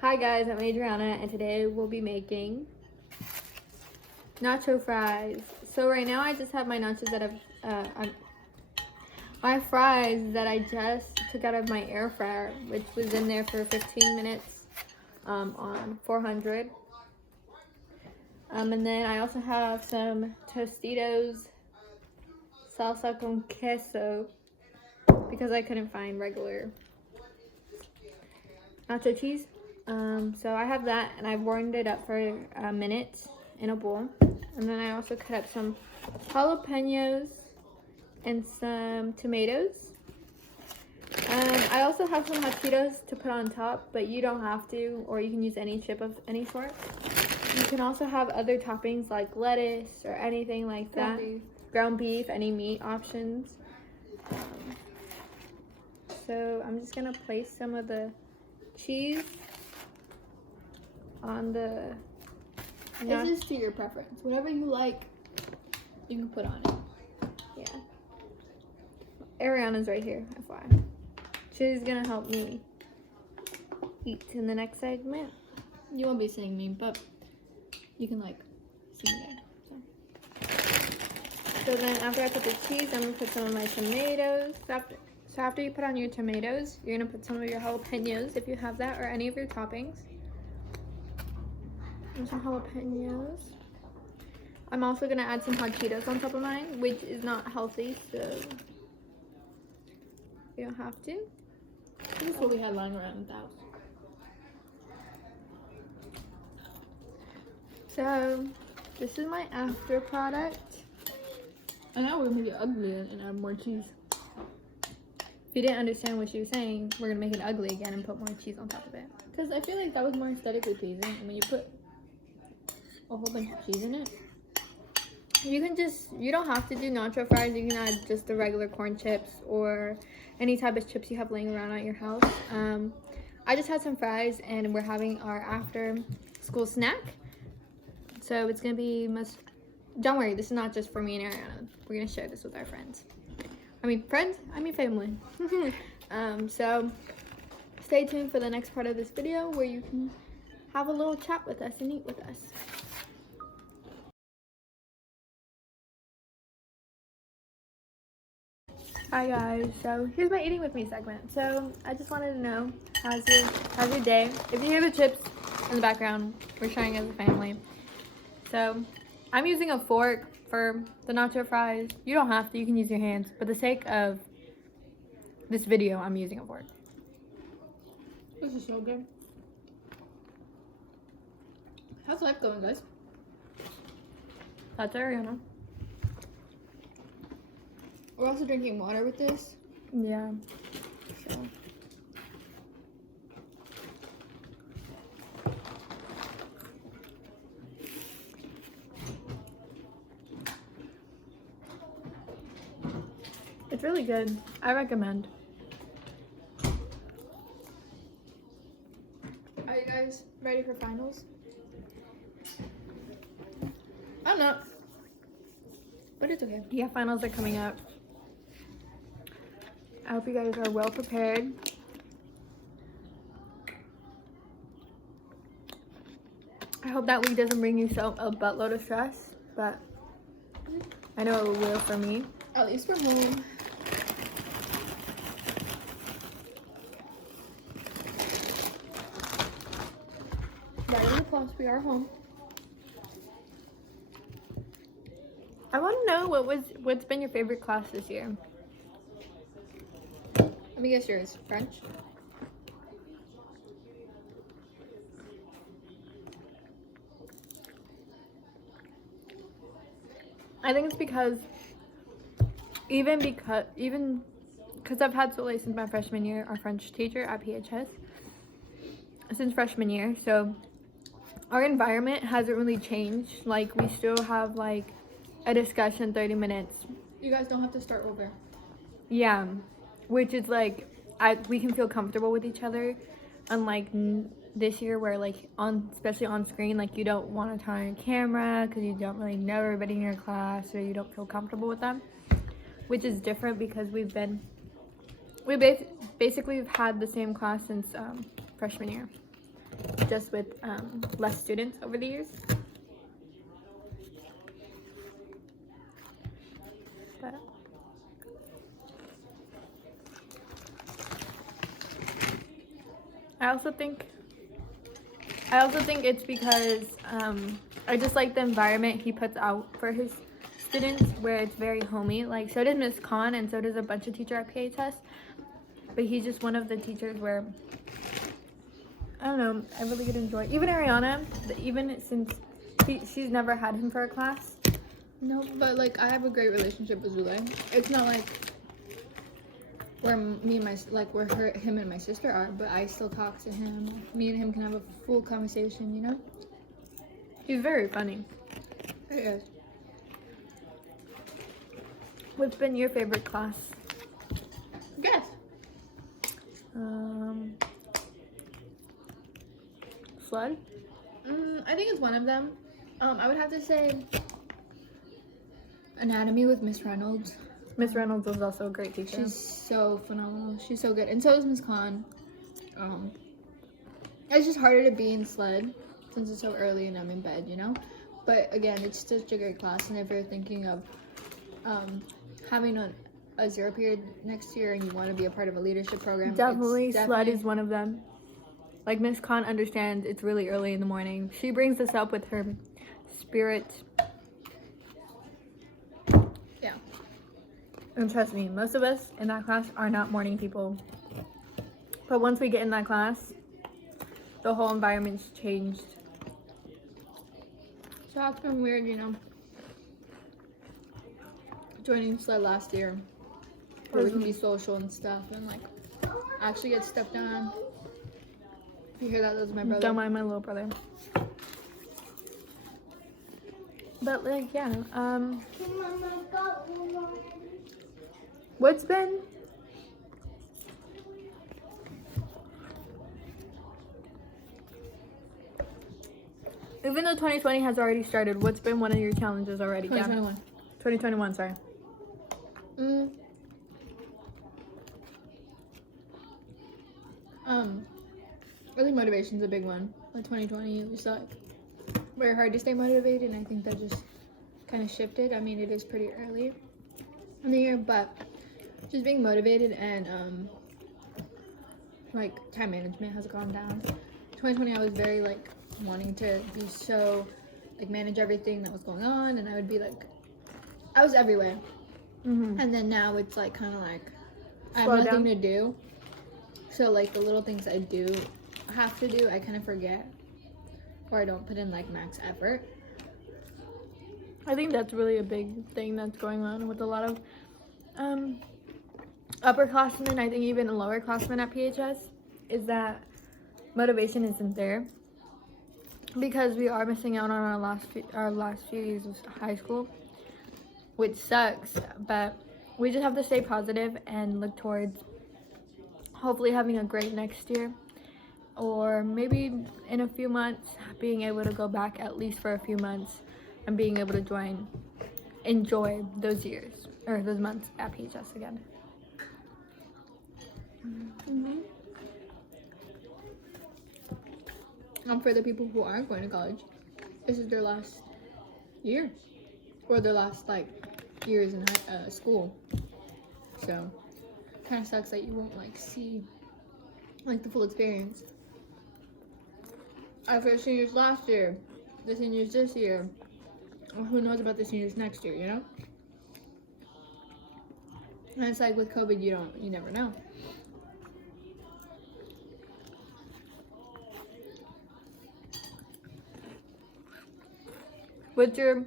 Hi guys, I'm Adriana and today we'll be making nacho fries. So right now I just have my nachos that my fries that I just took out of my air fryer, which was in there for 15 minutes on 400. And then I also have some Tostitos salsa con queso because I couldn't find regular nacho cheese. So I have that and I've warmed it up for a minute in a bowl. And then I also cut up some jalapenos and some tomatoes. I also have some hot Cheetos to put on top, but you don't have to, or you can use any chip of any sort. You can also have other toppings like lettuce or anything like that. Ground beef, any meat options. So I'm just gonna place some of the cheese on the. This is to your preference. Whatever you like, you can put on it. Yeah. Ariana's right here, FYI. She's gonna help me eat in the next segment. You won't be seeing me, but you can see me there. So then after I put the cheese, I'm gonna put some of my tomatoes. So after you put on your tomatoes, you're gonna put some of your jalapenos if you have that, or any of your toppings. And some jalapenos. I'm also gonna add some hot Cheetos on top of mine, which is not healthy, so you don't have to. This is what we had lying around the house. So this is my after product. And now we're gonna make it ugly and add more cheese. If you didn't understand what she was saying, we're gonna make it ugly again and put more cheese on top of it. Because I feel like that was more aesthetically pleasing. And when you put a whole bunch of cheese in it, you don't have to do nacho fries. You can add just the regular corn chips or any type of chips you have laying around at your house. I just had some fries and we're having our after school snack. So it's gonna be don't worry, this is not just for me and Ariana. We're gonna share this with our friends. I mean family. So stay tuned for the next part of this video where you can have a little chat with us and eat with us. Hi guys, so here's my eating with me segment. So I just wanted to know, how's your day? If you hear the chips in the background, we're sharing as a family. So I'm using a fork for the nacho fries. You don't have to, you can use your hands. For the sake of this video, I'm using a fork. this is so good. How's life going, guys? That's Ariana. We're also drinking water with this. Yeah. So. It's really good. I recommend. Are you guys ready for finals? I'm not. But it's okay. Yeah, finals are coming up. I hope you guys are well prepared. I hope that week doesn't bring you a buttload of stress, but I know it will for me. At least we're home. Right in the plus, we are home. I want to know what's been your favorite class this year. Let me guess yours. French? I think it's because I've had Soleil since my freshman year, our French teacher at PHS, since freshman year. So our environment hasn't really changed. Like, we still have like a discussion 30 minutes. You guys don't have to start over. Yeah, which is like we can feel comfortable with each other, unlike this year where especially on screen, like you don't want to turn on your camera because you don't really know everybody in your class or you don't feel comfortable with them, which is different because we basically have had the same class since freshman year. just with less students over the years. But I also think it's because I just like the environment he puts out for his students, where it's very homey. Like, so does Miss Khan, and so does a bunch of teachers at PHS. But he's just one of the teachers where, I don't know, I really could enjoy. Even Ariana, even since she's never had him for a class. No, but like I have a great relationship with Zule. It's not like where me and my him and my sister are, but I still talk to him. Me and him can have a full conversation, you know? He's very funny. He is. What's been your favorite class? Guess. Flood? I think it's one of them. I would have to say anatomy with Miss Reynolds. Miss Reynolds was also a great teacher. She's so phenomenal. She's so good. And so is Miss Khan. It's just harder to be in sled since it's so early and I'm in bed, you know? But again, it's such a great class. And if you're thinking of having a zero period next year and you want to be a part of a leadership program, definitely sled is one of them. Like, Miss Khan understands it's really early in the morning. She brings this up with her spirit. Yeah. And trust me, most of us in that class are not morning people. But once we get in that class, the whole environment's changed. So it's been weird, you know, joining sled last year, where we can be social and stuff and like actually get stepped on. You hear that? That's my brother. Don't mind my little brother. But like, yeah, what's been even though 2020 has already started, what's been one of your challenges already? 2021. 2021, sorry. I think motivation's a big one. Like 2020, it was like very hard to stay motivated, and I think that just kind of shifted. I mean, it is pretty early in the year, but just being motivated and like time management has gone down. 2020, I was very like wanting to be so like manage everything that was going on, and I would be like, I was everywhere. And then now it's like kind of like I have nothing to do. So like the little things I do have to do, I kind of forget, or I don't put in like max effort. I think that's really a big thing that's going on with a lot of upperclassmen. I think even lowerclassmen at PHS is that motivation isn't there because we are missing out on our last few years of high school, which sucks. But we just have to stay positive and look towards hopefully having a great next year, or maybe in a few months being able to go back at least for a few months and being able to enjoy those years or those months at PHS again. For the people who aren't going to college, this is their last year, or their last like years in school. So kind of sucks that you won't like see like the full experience. I for seniors last year, the seniors this year. Well, who knows about the seniors next year, you know? And it's like with COVID, you never know. What's your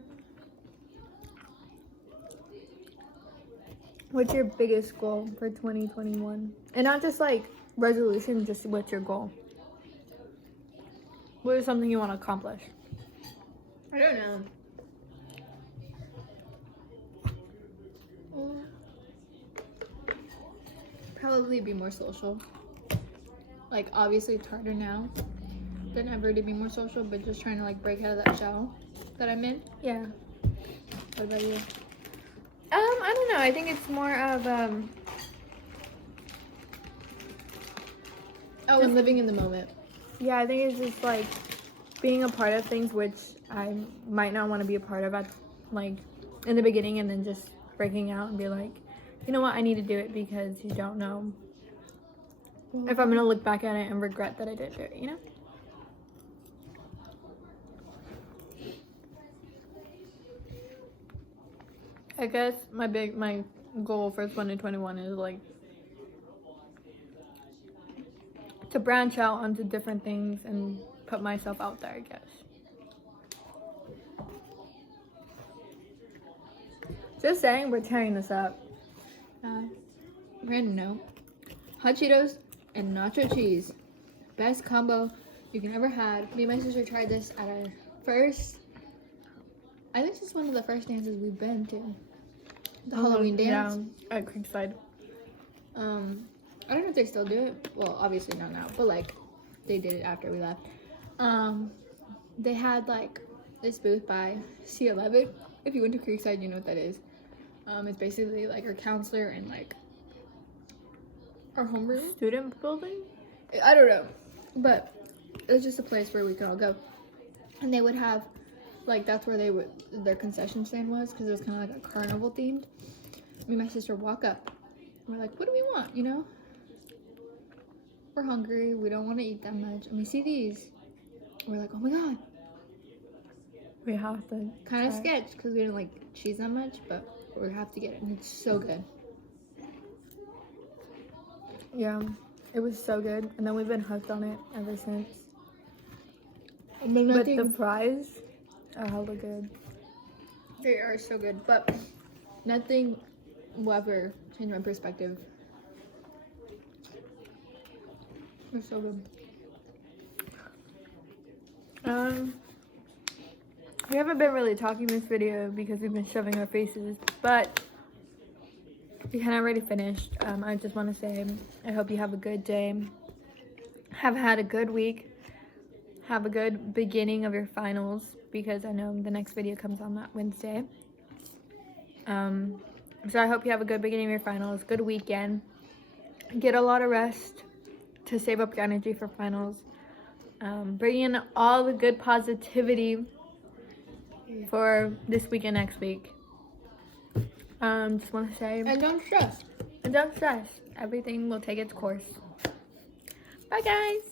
biggest goal for 2021? And not just like resolution, just what's your goal? What is something you want to accomplish? I don't know. Probably be more social. Like obviously it's harder now than ever to be more social, but just trying to like break out of that shell that I'm in. Yeah. What about you? I don't know. I think it's more of and living in the moment. Yeah, I think it's just like being a part of things which I might not want to be a part of at like in the beginning, and then just breaking out and be like, you know what, I need to do it, because you don't know if I'm gonna look back at it and regret that I didn't do it, you know? I guess my goal for 2021 is like to branch out onto different things and put myself out there, I guess. Just saying, we're tearing this up. Random note. Hot Cheetos and nacho cheese. Best combo you can ever had. Me and my sister tried this at our first, I think this is one of the first dances we've been to. The Halloween dance. Yeah, at Creekside. I don't know if they still do it. Well, obviously not now, but like they did it after we left. They had like this booth by C11. If you went to Creekside, you know what that is. It's basically like our counselor and like our homeroom. Student building? I don't know, but it was just a place where we could all go, and they would have like that's where their concession stand was, because it was kind of like a carnival themed. Me and my sister walk up. We're like, what do we want? You know, we're hungry. We don't want to eat that much, and we see these. We're like, oh my god. We have to. Kind of sketch because we didn't like cheese that much, but we have to get it, and it's so good. Yeah, it was so good, and then we've been hooked on it ever since. But But the fries are hella good. They are so good, but nothing will ever change my perspective. They're so good. We haven't been really talking this video because we've been shoving our faces, but we kind of already finished. I just want to say I hope you have a good day, have had a good week, have a good beginning of your finals, because I know the next video comes on that Wednesday. So I hope you have a good beginning of your finals, good weekend, get a lot of rest to save up your energy for finals, bring in all the good positivity for this week and next week. Just want to say, And don't stress. and don't stress. Everything will take its course. Bye, guys.